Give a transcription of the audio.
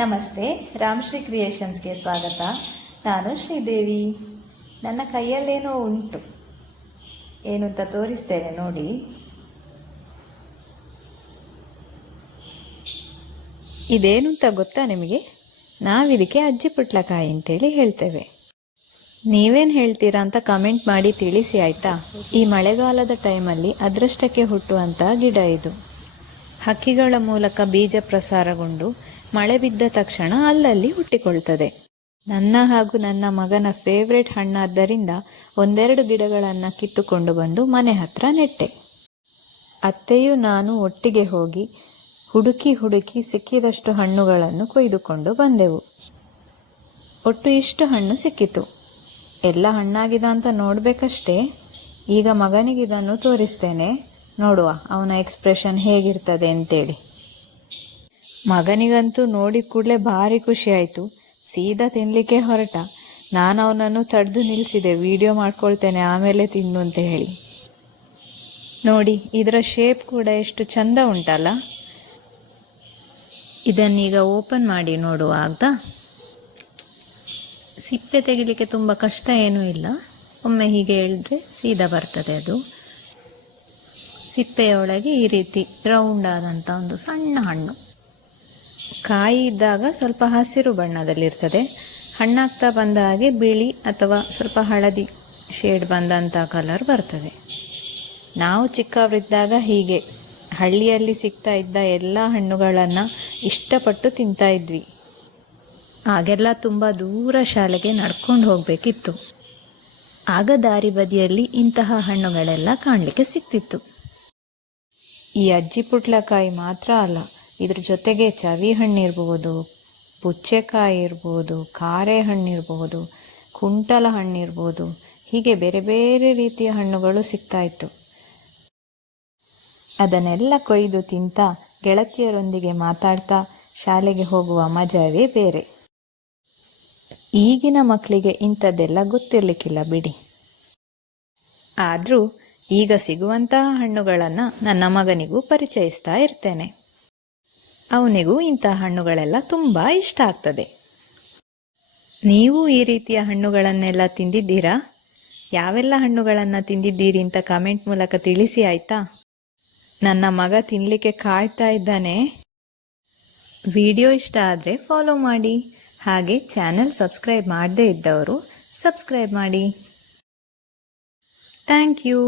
ನಮಸ್ತೆ, ರಾಮಶ್ರೀ ಕ್ರಿಯೇಷನ್ಸ್ಗೆ ಸ್ವಾಗತ. ನಾನು ಶ್ರೀದೇವಿ. ನನ್ನ ಕೈಯಲ್ಲೇನೋ ಉಂಟು, ಏನು ಅಂತ ತೋರಿಸ್ತೇನೆ ನೋಡಿ. ಇದೇನು ಅಂತ ಗೊತ್ತಾ ನಿಮಗೆ? ನಾವಿದಕ್ಕೆ ಅಜ್ಜಿ ಪುಟ್ಲಕಾಯಿ ಅಂತೇಳಿ ಹೇಳ್ತೇವೆ. ನೀವೇನು ಹೇಳ್ತೀರಾ ಅಂತ ಕಮೆಂಟ್ ಮಾಡಿ ತಿಳಿಸಿ ಆಯ್ತಾ. ಈ ಮಳೆಗಾಲದ ಟೈಮಲ್ಲಿ ಅದೃಷ್ಟಕ್ಕೆ ಹುಟ್ಟುವಂಥ ಗಿಡ ಇದು. ಹಕ್ಕಿಗಳ ಮೂಲಕ ಬೀಜ ಪ್ರಸಾರಗೊಂಡು ಮಳೆ ಬಿದ್ದ ತಕ್ಷಣ ಅಲ್ಲಲ್ಲಿ ಹುಟ್ಟಿಕೊಳ್ತದೆ. ನನ್ನ ಹಾಗೂ ನನ್ನ ಮಗನ ಫೇವ್ರೆಟ್ ಹಣ್ಣಾದ್ದರಿಂದ ಒಂದೆರಡು ಗಿಡಗಳನ್ನು ಕಿತ್ತುಕೊಂಡು ಬಂದು ಮನೆ ಹತ್ರ ನೆಟ್ಟೆ. ಅತ್ತೆಯೂ ನಾನು ಒಟ್ಟಿಗೆ ಹೋಗಿ ಹುಡುಕಿ ಹುಡುಕಿ ಸಿಕ್ಕಿದಷ್ಟು ಹಣ್ಣುಗಳನ್ನು ಕೊಯ್ದುಕೊಂಡು ಬಂದೆವು. ಒಟ್ಟು ಇಷ್ಟು ಹಣ್ಣು ಸಿಕ್ಕಿತು. ಎಲ್ಲ ಹಣ್ಣಾಗಿದೆ ಅಂತ ನೋಡಬೇಕಷ್ಟೇ. ಈಗ ಮಗನಿಗಿದನ್ನು ತೋರಿಸ್ತೇನೆ, ನೋಡುವ ಅವನ ಎಕ್ಸ್ಪ್ರೆಷನ್ ಹೇಗಿರ್ತದೆ ಅಂತೇಳಿ. ಮಗನಿಗಂತೂ ನೋಡಿದ ಕೂಡಲೇ ಭಾರಿ ಖುಷಿ ಆಯಿತು. ಸೀದಾ ತಿನ್ನಲಿಕ್ಕೆ ಹೊರಟ. ನಾನು ಅವನನ್ನು ತಡೆದು ನಿಲ್ಲಿಸಿದೆ, ವಿಡಿಯೋ ಮಾಡ್ಕೊಳ್ತೇನೆ ಆಮೇಲೆ ತಿನ್ನು ಅಂತ ಹೇಳಿ. ನೋಡಿ, ಇದರ ಶೇಪ್ ಕೂಡ ಎಷ್ಟು ಚಂದ ಉಂಟಲ್ಲ. ಇದನ್ನೀಗ ಓಪನ್ ಮಾಡಿ ನೋಡುವ ಆಗ್ತಾ. ಸಿಪ್ಪೆ ತೆಗಿಲಿಕ್ಕೆ ತುಂಬ ಕಷ್ಟ ಏನೂ ಇಲ್ಲ. ಒಮ್ಮೆ ಹೀಗೆ ಎಳೆದ್ರೆ ಸೀದಾ ಬರ್ತದೆ ಅದು. ಸಿಪ್ಪೆಯೊಳಗೆ ಈ ರೀತಿ ರೌಂಡ್ ಆದಂಥ ಒಂದು ಸಣ್ಣ ಹಣ್ಣು. ಕಾಯಿ ಇದ್ದಾಗ ಸ್ವಲ್ಪ ಹಸಿರು ಬಣ್ಣದಲ್ಲಿರ್ತದೆ. ಹಣ್ಣಾಗ್ತಾ ಬಂದ ಹಾಗೆ ಬಿಳಿ ಅಥವಾ ಸ್ವಲ್ಪ ಹಳದಿ ಶೇಡ್ ಬಂದಂಥ ಕಲರ್ ಬರ್ತದೆ. ನಾವು ಚಿಕ್ಕವರಿದ್ದಾಗ ಹೀಗೆ ಹಳ್ಳಿಯಲ್ಲಿ ಸಿಗ್ತಾ ಇದ್ದ ಎಲ್ಲ ಹಣ್ಣುಗಳನ್ನು ಇಷ್ಟಪಟ್ಟು ತಿಂತಾ ಇದ್ವಿ. ಆಗೆಲ್ಲ ತುಂಬ ದೂರ ಶಾಲೆಗೆ ನಡ್ಕೊಂಡು ಹೋಗಬೇಕಿತ್ತು. ಆಗ ದಾರಿ ಬದಿಯಲ್ಲಿ ಇಂತಹ ಹಣ್ಣುಗಳೆಲ್ಲ ಕಾಣಲಿಕ್ಕೆ ಸಿಗ್ತಿತ್ತು. ಈ ಅಜ್ಜಿ ಪುಟ್ಲಕಾಯಿ ಮಾತ್ರ ಅಲ್ಲ, ಇದ್ರ ಜೊತೆಗೆ ಚವಿ ಹಣ್ಣಿರ್ಬೋದು, ಪುಚ್ಚೆಕಾಯಿ ಇರ್ಬೋದು, ಕಾರೆ ಹಣ್ಣಿರ್ಬೋದು, ಕುಂಟಲ ಹಣ್ಣಿರ್ಬೋದು, ಹೀಗೆ ಬೇರೆ ಬೇರೆ ರೀತಿಯ ಹಣ್ಣುಗಳು ಸಿಗ್ತಾ ಇತ್ತು. ಅದನ್ನೆಲ್ಲ ಕೊಯ್ದು ತಿಂತಾ ಗೆಳತಿಯರೊಂದಿಗೆ ಮಾತಾಡ್ತಾ ಶಾಲೆಗೆ ಹೋಗುವ ಮಜವೇ ಬೇರೆ. ಈಗಿನ ಮಕ್ಕಳಿಗೆ ಇಂಥದ್ದೆಲ್ಲ ಗೊತ್ತಿರಲಿಕ್ಕಿಲ್ಲ ಬಿಡಿ. ಆದರೂ ಈಗ ಸಿಗುವಂತಹ ಹಣ್ಣುಗಳನ್ನು ನನ್ನ ಮಗನಿಗೂ ಪರಿಚಯಿಸ್ತಾ ಇರ್ತೇನೆ. ಅವನಿಗೂ ಇಂತಹ ಹಣ್ಣುಗಳೆಲ್ಲ ತುಂಬ ಇಷ್ಟ ಆಗ್ತದೆ. ನೀವು ಈ ರೀತಿಯ ಹಣ್ಣುಗಳನ್ನೆಲ್ಲ ತಿಂದಿದ್ದೀರಾ? ಯಾವೆಲ್ಲ ಹಣ್ಣುಗಳನ್ನು ತಿಂದಿದ್ದೀರಿ ಅಂತ ಕಮೆಂಟ್ ಮೂಲಕ ತಿಳಿಸಿ ಆಯ್ತಾ. ನನ್ನ ಮಗ ತಿನ್ನಲಿಕ್ಕೆ ಕಾಯ್ತಾ ಇದ್ದಾನೆ. ವಿಡಿಯೋ ಇಷ್ಟ ಆದರೆ ಫಾಲೋ ಮಾಡಿ, ಹಾಗೆ ಚಾನೆಲ್ ಸಬ್ಸ್ಕ್ರೈಬ್ ಮಾಡದೇ ಇದ್ದವರು ಸಬ್ಸ್ಕ್ರೈಬ್ ಮಾಡಿ. Thank you.